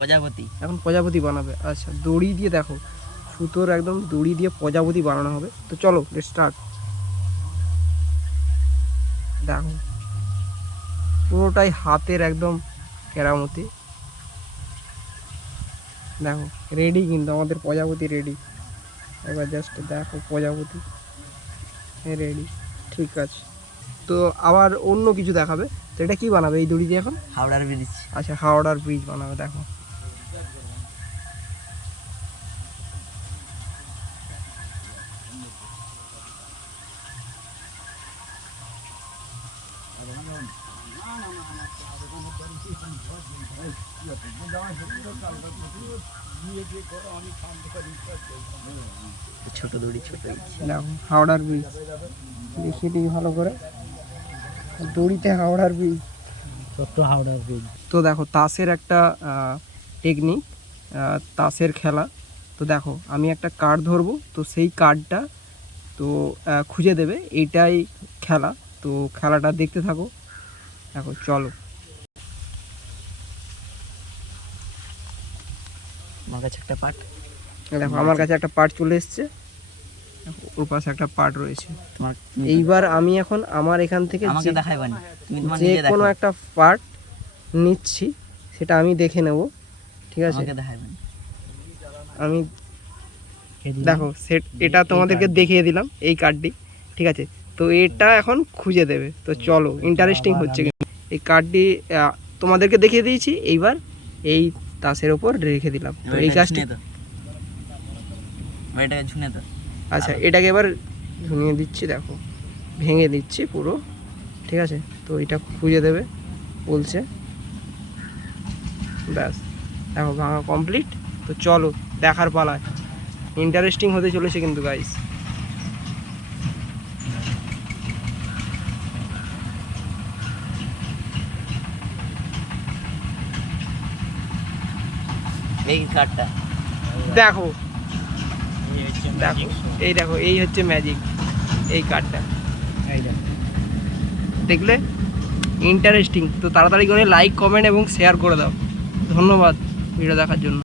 প্রজাপতি এখন প্রজাপতি বানাবে। আচ্ছা, দড়ি দিয়ে দেখো, সুতোর একদম দড়ি দিয়ে প্রজাপতি বানানো হবে। তো চলো স্টার্ট। দেখো পুরোটাই হাতের একদম কেরামতি। দেখো রেডি, কিন্তু আমাদের প্রজাপতি রেডি। এবার জাস্ট দেখো প্রজাপতি রেডি। ঠিক আছে, তো আবার অন্য কিছু দেখাবে। তো এটা কি বানাবে এই দড়ি দিয়ে এখন? হাওড়ার ব্রিজ। আচ্ছা, হাওড়ার ব্রিজ বানাবে। দেখো ছোট দড়ি ছোট। দেখো হাওড়ার ব্রিজ দেখিয়ে দিই ভালো করে। দড়িতে হাওড়ার ব্রিজ, ছোট্ট হাওড়ার ব্রিজ। তো দেখো তাসের একটা টেকনিক, তাসের খেলা। তো দেখো আমি একটা কার্ড ধরবো, তো সেই কার্ডটা তো খুঁজে দেবে, এইটাই খেলা। তো খেলাটা দেখতে থাকো। দেখো চলো। আমার কাছে একটা পাট। দেখো আমার কাছে একটা পার্ট চলে এসছে, ওর পাশে একটা পার্ট রয়েছে। তোমার এইবার আমি এখন আমার এখান থেকে আমাকে দেখাইবানি, তুমি তোমার যে নিজে কোনো দেখো। একটা পার্ট নিচ্ছি, সেটা আমি দেখে নেব। ঠিক আছে, আমাকে দেখাইবানি। আমি দেখো সেট এটা তোমাদেরকে দেখিয়ে দিলাম, এই কার্ডটি। ঠিক আছে, তো এটা এখন খুঁজে দেবে। তো চলো, ইন্টারেস্টিং হচ্ছে কিন্তু। এই কার্ডটি তোমাদেরকে দেখিয়ে দিয়েছি, এইবার এই তাসের ওপর রেখে দিলাম। তো এই কাজটি, এটাকে ঝুনে তো। আচ্ছা এটাকে এবার ঝুনিয়ে দিচ্ছি। দেখো ভেঙে দিচ্ছি পুরো। ঠিক আছে, তো এটা খুঁজে দেবে বলছে। ব্যাস, দেখো ভাঙা কমপ্লিট। তো চলো দেখার পালায়। ইন্টারেস্টিং হতে চলেছে কিন্তু গাইস। এই কার্ডটা দেখো দেখো, এই দেখো এই হচ্ছে ম্যাজিক, এই কার্ডটা দেখলে ইন্টারেস্টিং। তো তাড়াতাড়ি করে লাইক, কমেন্ট এবং শেয়ার করে দাও। ধন্যবাদ ভিডিও দেখার জন্য।